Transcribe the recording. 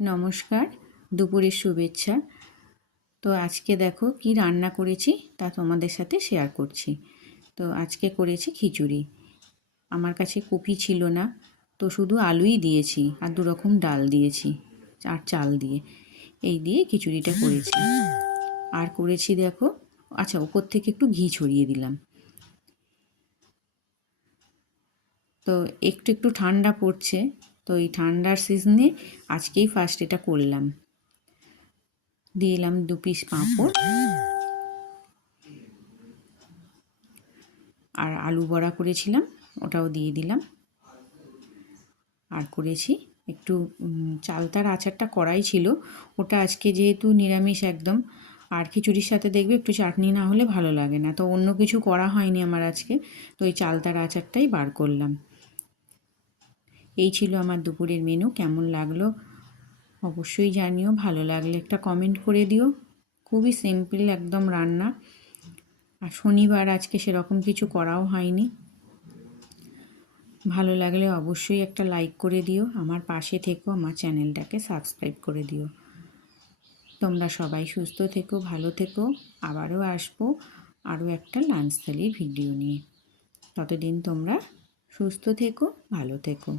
নমস্কার, দুপুরের শুভেচ্ছা। তো আজকে দেখো কি রান্না করেছি তা তোমাদের সাথে শেয়ার করছি। তো আজকে করেছি খিচুড়ি। আমার কাছে কপি ছিল না, তো শুধু আলুই দিয়েছি আর দু রকম ডাল দিয়েছি আর চাল দিয়ে। এই দিয়ে খিচুড়িটা করেছি। আর করেছি দেখো আচ্ছা ওপর থেকে একটু ঘি ছড়িয়ে দিলাম। তো একটু একটু ঠান্ডা পড়ছে তো এই ঠান্ডার সিজনে আজকেই ফার্স্ট এটা করলাম। দিয়ে এলাম দু পিস পাঁপড়। আর আলু বড়া করেছিলাম, ওটাও দিয়ে দিলাম। আর করেছি একটু চালতার আচারটা করাই ছিল। ওটা আজকে যেহেতু নিরামিষ একদম, আর খিচুড়ির সাথে দেখবে একটু চাটনি না হলে ভালো লাগে না। তো অন্য কিছু করা হয়নি আমার আজকে, তো ওই চালতার আচারটাই বার করলাম। এই ছিল আমার দুপুরের মেনু কেমন লাগল অবশ্যই জানিও, ভালো লাগলে একটা কমেন্ট করে দিও। খুবই সিম্পল একদম রান্না। আর শনিবার আজকে সেরকম কিছু করাও হয়নি। ভালো লাগলে অবশ্যই একটা লাইক করে দিও, আমার পাশে থেকো, আমার চ্যানেলটাকে সাবস্ক্রাইব করে দিও। তোমরা সবাই সুস্থ থেকো, ভালো থেকো, আবারও আসব আরও একটা লাঞ্চ থালির ভিডিও নিয়ে। ততদিন তোমরা সুস্থ থেকো, ভালো থেকো।